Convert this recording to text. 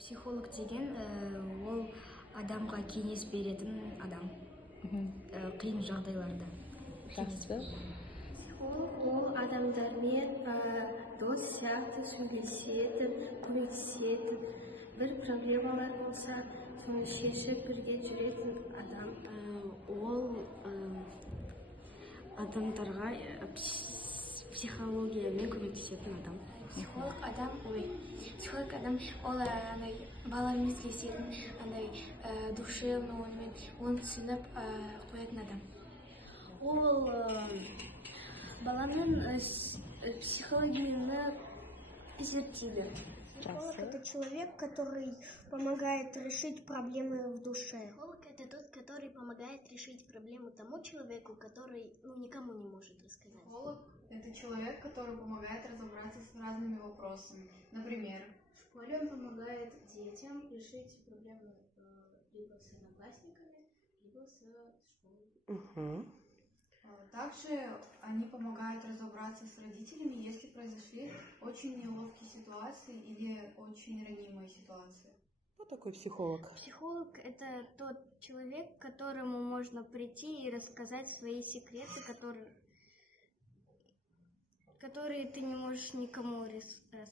Психолог деген ол адамға кеңес беретін адам. Қиын жағдайларда. Жақсы. Психолог ол адамдармен дос сияқты сөйлесетін, көмектесетін, бір проблемалар болса, соны шешіп бірге жүретін адам. Ол адамдарға психологиямен көмектесетін адам. Психолог адам ол баламен істесетін душевный оймен оны түсініп қоятын адам. Ол баланың психологияны зерттейді. Психолог – это человек, который помогает решить проблемы в душе. Психолог – это тот, который помогает решить проблему тому человеку, который никому не может рассказать. Психолог – это человек, который помогает разобраться с разными вопросами. Например, в школе он помогает детям решить проблемы либо с одноклассниками, либо с школой. Также они помогают разобраться с родителями, если произошли очень неловкие ситуации или очень ранимые ситуации. Кто такой психолог? Психолог – это тот человек, к которому можно прийти и рассказать свои секреты, которые ты не можешь никому рассказать.